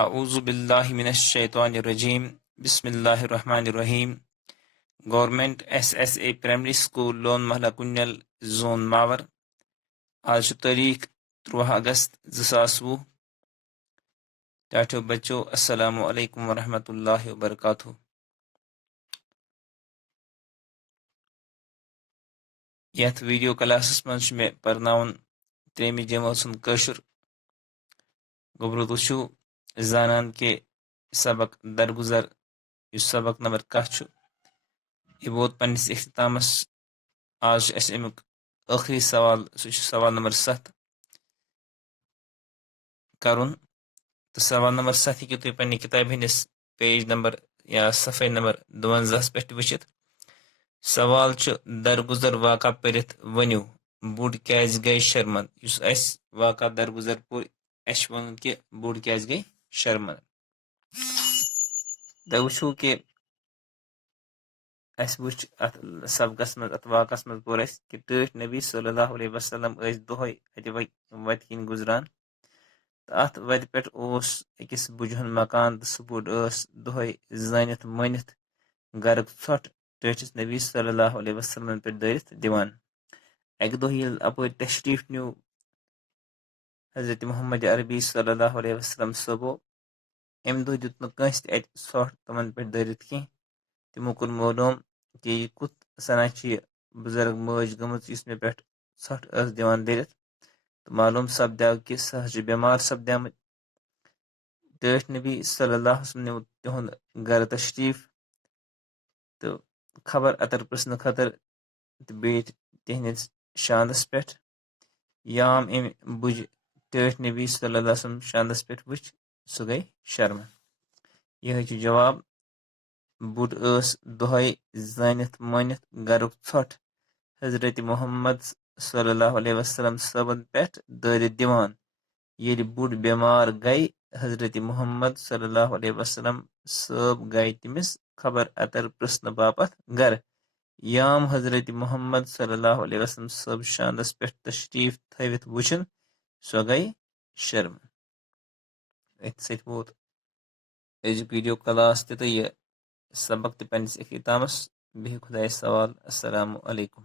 اعوذ باللہ من الشیطان الرجیم بسم اللہ الرحمن الرحیم government S S a primary school loan محلہ کنجل زون ماور آج تاریخ 13 اگست 2020 ٹاٹو بچو السلام علیکم ورحمۃ اللہ وبرکاتہ یتھ ویڈیو کلاسس منچ میں پرناون تریمہ جماعت سن کشر گوبرت وچھو زانان کے سبق درگزر اس سبق نمبر کہہ یہ ووت پنس اختتامس آج اس امیک آخری سوال سوال نمبر 7 کرن تو سوال نمبر 7 ہیکو تھی پنہ کتاب ہندس پیج نمبر یا صفحہ نمبر 52 پہ وچت سوال درگزر واقع پرت ونیو بوڑ کیاز گئی شرمند اس اس واقع درگزر پور اس ون کہ بوڑ کیاز گئی شرمند وچھو کہ اس وچ ات سبقس مز ات واقعس مز پور اس کہ ٹھٹھ نبی صلی اللہ علیہ وسلم اس دہے ات وت کن گزران ات وت پہ اکس بجہن مکان تو سہ بوڑ دہے زانت مانت گرک ژھٹ ٹھٹھس نبی صلی اللہ علیہ وسلم پہ دٲرِتھ دِوان اکہ دۄہ ییٚلہِ اپٲرۍ تشریف نیو حضرت محمد عربی صلی اللہ علیہ وسلم صٲبو امہِ دۄہ دیُت نہٕ کٲنٛسہِ تہِ اتہِ ژھۄٹھ تِمن پٮ۪ٹھ دٲرِتھ کینٛہہ تِمو کوٚر معلوم کہ یہ کُت سنا چھ یہ بزرگ مٲج گٔمٕژ یُس مےٚ پٮ۪ٹھ ژھۄٹھ ٲس دِوان دٲرِتھ تہٕ معلوم سپدیو کہ سۄ حظ چھِ بٮ۪مار سپدیمٕژ ٹٲٹھۍ نبی صلی اللہ علیہ وسلم نیوٗ تِہُنٛد گرٕ تشریف تہٕ خبر اتر پرژھنہٕ خٲطرٕ تہٕ بیٖٹھۍ تِہنٛدِس شاندس پٮ۪ٹھ یام أمۍ بُجہِ ٹٲٹھۍ نبی صلی اللہ علیہ وسلم شاندس پٮ۪ٹھ وٕچھ سُہ گٔے شرمہٕ یِہے چھُ جواب بُڑ ٲس دۄہے زٲنِتھ مٲنِتھ گرُک ژھۄٹھ حضرت محمد صلی اللہ علیہ وسلم صٲبن پٮ۪ٹھ دٲرِتھ دِوان ییٚلہِ بُڑ بٮ۪مار گٔے حضرت محمد صلی اللہ علیہ وسلم صٲب گٔے تٔمِس خبر اتر پرژھنہٕ باپتھ گرٕ یام حضرت محمد صلی اللہ علیہ وسلم صٲب شاندس پٮ۪ٹھ تشریف تھٲوِتھ وٕچھُن سۄ گٔے شرمہٕ أتھۍ سۭتۍ ووت أزیُک ویٖڈیو کلاس تہِ تہٕ یہِ سبق تہِ پننس اختتامس بِہِو خۄدایس سوال السلام علیکم